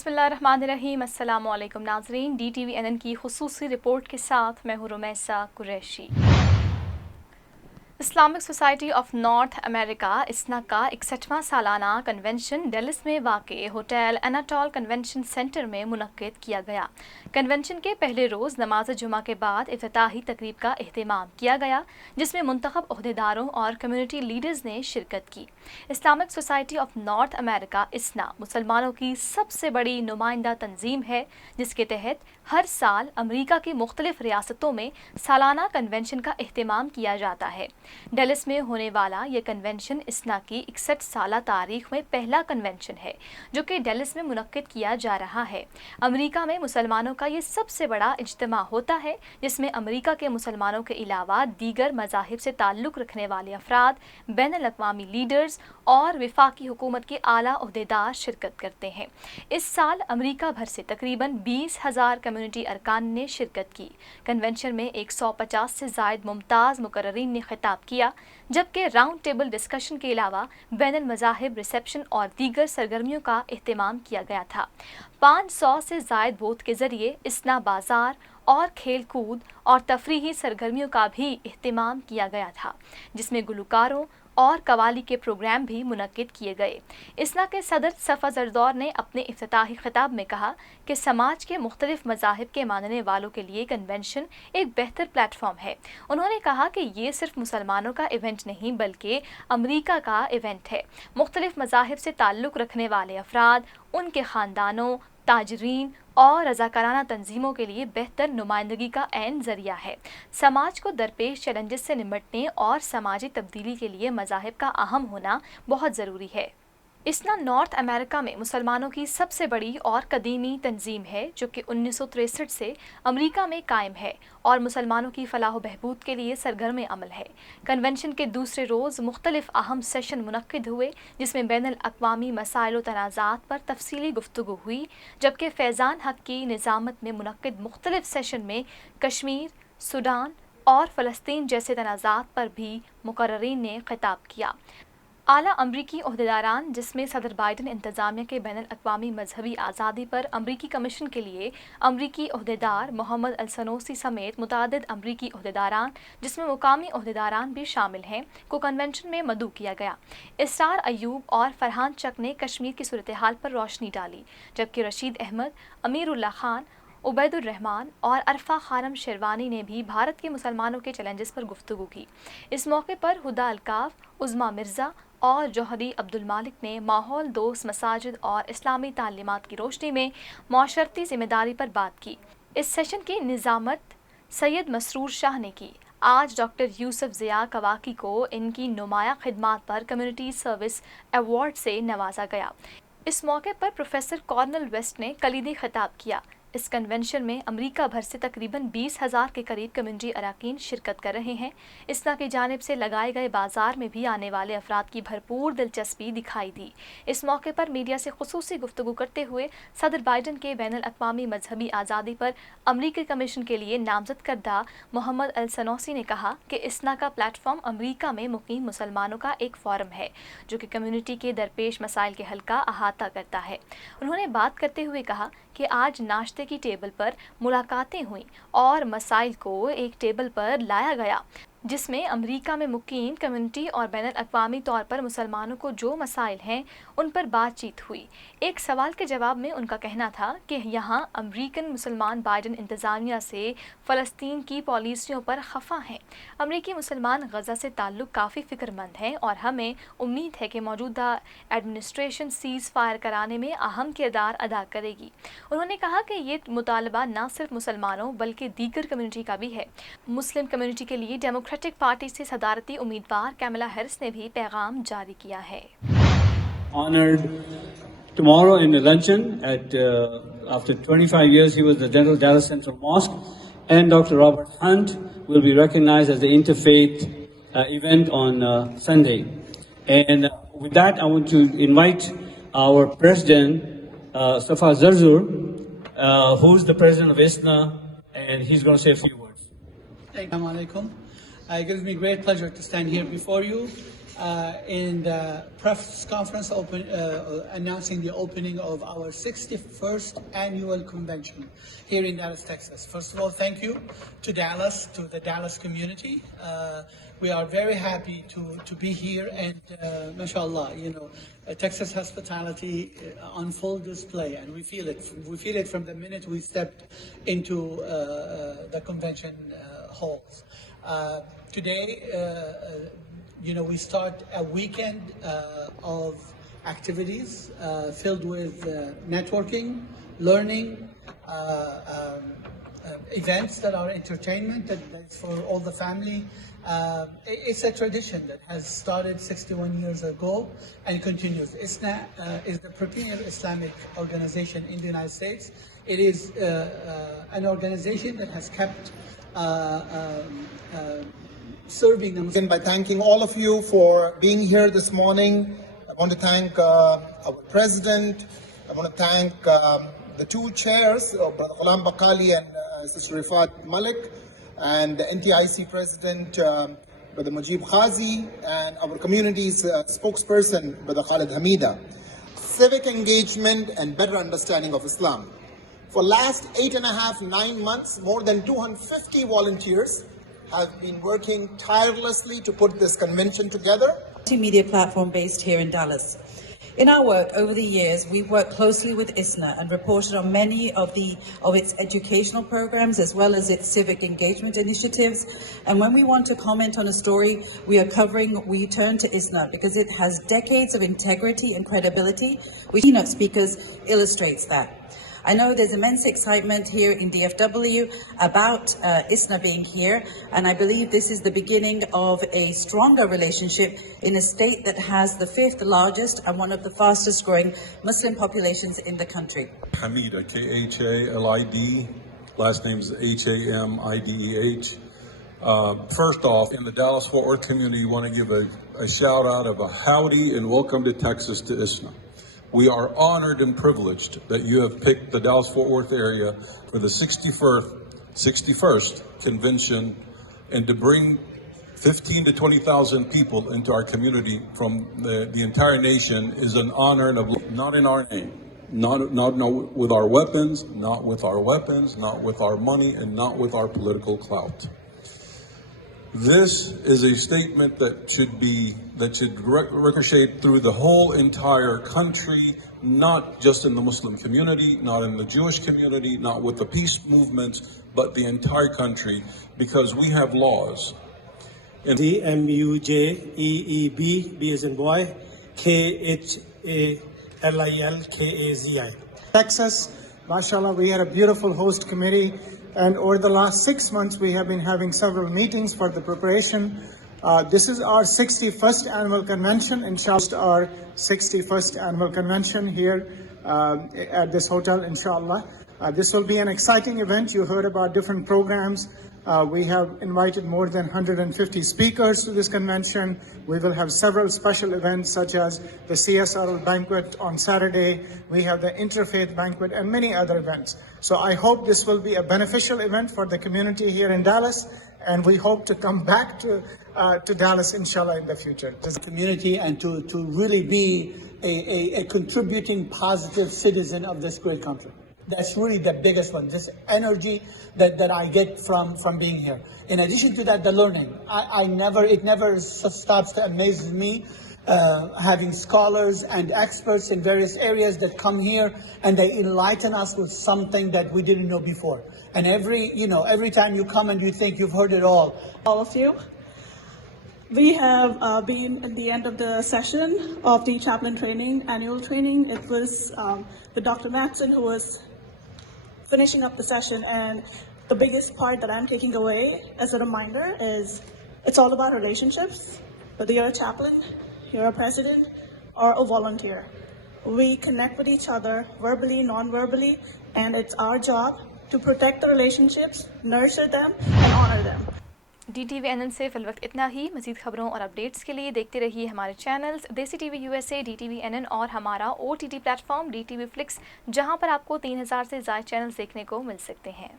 بسم اللہ الرحمن الرحیم۔ السلام علیکم ناظرین، DTV کی خصوصی رپورٹ کے ساتھ میں ہوں Ramisa Qureshi. Islamic society of North America ISNA کا 61واں سالانہ کنونشن ڈیلس میں واقع ہوٹل اناٹول کنونشن سینٹر میں منعقد کیا گیا۔ کنونشن کے پہلے روز نماز جمعہ کے بعد افتتاحی تقریب کا اہتمام کیا گیا، جس میں منتخب عہدیداروں اور کمیونٹی لیڈرز نے شرکت کی۔ Islamic society of North America اسنا مسلمانوں کی سب سے بڑی نمائندہ تنظیم ہے، جس کے تحت ہر سال امریکہ کی مختلف ریاستوں میں سالانہ کنونشن کا اہتمام کیا جاتا ہے۔ ڈیلس میں ہونے والا یہ کنونشن اسنا کی 61 سالہ تاریخ میں پہلا کنونشن ہے، جو کہ ڈیلس میں منعقد کیا جا رہا ہے۔ امریکہ میں مسلمانوں کا یہ سب سے بڑا اجتماع ہوتا ہے، جس میں امریکہ کے مسلمانوں کے علاوہ دیگر مذاہب سے تعلق رکھنے والے افراد، بین الاقوامی لیڈرز اور وفاقی حکومت کے اعلیٰ عہدیدار شرکت کرتے ہیں۔ اس سال امریکہ بھر سے تقریباً 20,000 کمیونٹی ارکان نے شرکت کی۔ کنونشن میں 150 سے زائد ممتاز مقررین نے خطاب کیا، جبکہ راؤنڈ ٹیبل ڈسکشن کے علاوہ بین المذاہب ریسیپشن اور دیگر سرگرمیوں کا اہتمام کیا گیا تھا۔ 500 سے زائد بوتھ کے ذریعے اسنا بازار اور کھیل کود اور تفریحی سرگرمیوں کا بھی اہتمام کیا گیا تھا، جس میں گلوکاروں اور قوالی کے پروگرام بھی منعقد کیے گئے۔ اسنا کے صدر صفا زردور نے اپنے افتتاحی خطاب میں کہا کہ سماج کے مختلف مذاہب کے ماننے والوں کے لیے کنونشن ایک بہتر پلیٹ فارم ہے۔ انہوں نے کہا کہ یہ صرف مسلمانوں کا ایونٹ نہیں بلکہ امریکہ کا ایونٹ ہے۔ مختلف مذاہب سے تعلق رکھنے والے افراد، ان کے خاندانوں، تاجرین اور رضاکارانہ تنظیموں کے لیے بہتر نمائندگی کا عین ذریعہ ہے۔ سماج کو درپیش چیلنجز سے نمٹنے اور سماجی تبدیلی کے لیے مذاہب کا اہم ہونا بہت ضروری ہے۔ اسنا نارتھ امریکہ میں مسلمانوں کی سب سے بڑی اور قدیمی تنظیم ہے، جو کہ 1963 سے امریکہ میں قائم ہے اور مسلمانوں کی فلاح و بہبود کے لیے سرگرم عمل ہے۔ کنونشن کے دوسرے روز مختلف اہم سیشن منعقد ہوئے، جس میں بین الاقوامی مسائل و تنازعات پر تفصیلی گفتگو ہوئی، جبکہ فیضان حق کی نظامت میں منعقد مختلف سیشن میں کشمیر، سوڈان اور فلسطین جیسے تنازعات پر بھی مقررین نے خطاب کیا۔ اعلیٰ امریکی عہدیداران، جس میں صدر بائیڈن انتظامیہ کے بین الاقوامی مذہبی آزادی پر امریکی کمیشن کے لیے امریکی عہدیدار محمد السنوسی سمیت متعدد امریکی عہدیداران، جس میں مقامی عہدیداران بھی شامل ہیں، کو کنونشن میں مدعو کیا گیا۔ اسرار ایوب اور فرحان چک نے کشمیر کی صورتحال پر روشنی ڈالی، جبکہ رشید احمد، امیر اللہ خان، عبید الرحمان اور عرفہ خانم شیروانی نے بھی بھارت کے مسلمانوں کے چیلنجز پر گفتگو کی۔ اس موقع پر ہدا الکاف، عظمیٰ مرزا اور جوہری عبدالمالک نے ماحول دوست مساجد اور اسلامی تعلیمات کی روشنی میں معاشرتی ذمہ داری پر بات کی۔ اس سیشن کی نظامت سید مسرور شاہ نے کی۔ آج ڈاکٹر یوسف ضیاء کواکی کو ان کی نمایاں خدمات پر کمیونٹی سروس ایوارڈ سے نوازا گیا۔ اس موقع پر پروفیسر کارنل ویسٹ نے کلیدی خطاب کیا۔ اس کنونشن میں امریکہ بھر سے تقریباً 20,000 کے قریب کمیونٹی اراکین شرکت کر رہے ہیں۔ اسنا کی جانب سے لگائے گئے بازار میں بھی آنے والے افراد کی بھرپور دلچسپی دکھائی دی۔ اس موقع پر میڈیا سے خصوصی گفتگو کرتے ہوئے صدر بائیڈن کے بین الاقوامی مذہبی آزادی پر امریکی کمیشن کے لیے نامزد کردہ محمد السنوسی نے کہا کہ اسنا کا پلیٹ فارم امریکہ میں مقیم مسلمانوں کا ایک فورم ہے، جو کہ کمیونٹی کے درپیش مسائل کے حل کا احاطہ کرتا ہے۔ انہوں نے بات کرتے ہوئے کہا کہ آج ناشتے کی ٹیبل پر ملاقاتیں ہوئیں اور مسائل کو ایک ٹیبل پر لایا گیا، جس میں امریکہ میں مقیم کمیونٹی اور بین الاقوامی طور پر مسلمانوں کو جو مسائل ہیں ان پر بات چیت ہوئی۔ ایک سوال کے جواب میں ان کا کہنا تھا کہ یہاں امریکن مسلمان بائیڈن انتظامیہ سے فلسطین کی پالیسیوں پر خفا ہیں۔ امریکی مسلمان غزہ سے تعلق کافی فکر مند ہیں اور ہمیں امید ہے کہ موجودہ ایڈمنسٹریشن سیز فائر کرانے میں اہم کردار ادا کرے گی۔ انہوں نے کہا کہ یہ مطالبہ نہ صرف مسلمانوں بلکہ دیگر کمیونٹی کا بھی ہے۔ مسلم کمیونٹی کے لیے ڈیموکریٹک پارٹی سے صدارتی امیدوار کیملا ہیرس نے بھی پیغام جاری کیا ہے۔ Honored tomorrow in a luncheon at after 25 years he was the General Dallas Central Mosque, and Dr. Robert Hunt will be recognized as the interfaith event on Sunday. And with that I want to invite our president Safa Zarzur, who's the president of ISNA, and he's going to say a few words. Assalamu alaikum. It gives me great pleasure to stand here before you in the press conference announcing the opening of our 61st annual convention here in Dallas, Texas. First of all, thank you to Dallas, to the Dallas community. We are very happy to be here, and mashallah, Texas hospitality on full display, and we feel it. We feel it from the minute we stepped into the convention halls. Today, we start a weekend of activities filled with networking, learning, events that are entertainment, that's for all the family. It's a tradition that has started 61 years ago and continues. ISNA is the premier Islamic organization in the United States. It is an organization that has kept serving them. By thanking all of you for being here this morning. I want to thank our president. I want to thank the two chairs, Brother Ghulam Bakali and Sister Rifat Malik, and the NTIC president, Brother Mujib Khazi, and our community's spokesperson, Brother Khalid Hamida. Civic engagement and better understanding of Islam. For last 8.5-9 months, more than 250 volunteers have been working tirelessly to put this convention together. Multimedia platform based here in Dallas. In our work over the years, we've worked closely with ISNA and reported on many of its educational programs as well as its civic engagement initiatives. And when we want to comment on a story we turn to ISNA because it has decades of integrity and credibility, which keynote speakers illustrates that. I know there's immense excitement here in DFW about ISNA being here, and I believe this is the beginning of a stronger relationship in a state that has the 5th largest and one of the fastest growing Muslim populations in the country. Hamida, K-H-A-L-I-D, last name is H-A-M-I-D-E-H. First off, in the Dallas-Fort Worth community, want to give a shout out of a howdy and welcome to Texas to ISNA. We are honored and privileged that you have picked the Dallas-Fort Worth area for the 61st convention, and to bring 15 to 20,000 people into our community from the entire nation is an honor, and not in our name, not with our weapons, not with our money, and not with our political clout. This is a statement that should ricochet through the whole entire country, not just in the Muslim community, not in the Jewish community, not with the peace movements, but the entire country, because we have laws. D-M-U-J-E-E-B, B as in boy, K-H-A-L-I-L-K-A-Z-I. Texas, mashallah, we had a beautiful host committee. And over the last 6 months, we have been having several meetings for the preparation. This is our 61st annual convention, inshallah, our 61st annual convention here at this hotel, inshallah. This will be an exciting event. You heard about different programs. We have invited more than 150 speakers to this convention. We will have several special events such as the CSRL banquet on Saturday. We have the Interfaith banquet and many other events. So I hope this will be a beneficial event for the community here in Dallas, and we hope to come back to Dallas, inshallah, in the future. Community, and to really be a contributing positive citizen of this great country. That's really the biggest one, this energy that I get from being here. In addition to that, the learning. It never stops to amaze me, having scholars and experts in various areas that come here and they enlighten us with something that we didn't know before. And every time you come and you think you've heard it all. All of you. We have been at the end of the session of the chaplain training, annual training. It was with Dr. Matson who was finishing up the session, and the biggest part that I'm taking away as a reminder is it's all about relationships. Whether you're a chaplain, you're a president, or a volunteer. We connect with each other verbally, non-verbally, and it's our job to protect the relationships, nurture them, and honor them. DTVNN से fill वक्त इतना ही। मज़ीद खबरों और updates के लिए देखते रहिए हमारे चैनल्स देसी टीवी USA, DTVNN और हमारा OTT प्लेटफॉर्म DTV Flix, जहां पर आपको 3000 से ज़्यादा चैनल्स देखने को मिल सकते हैं।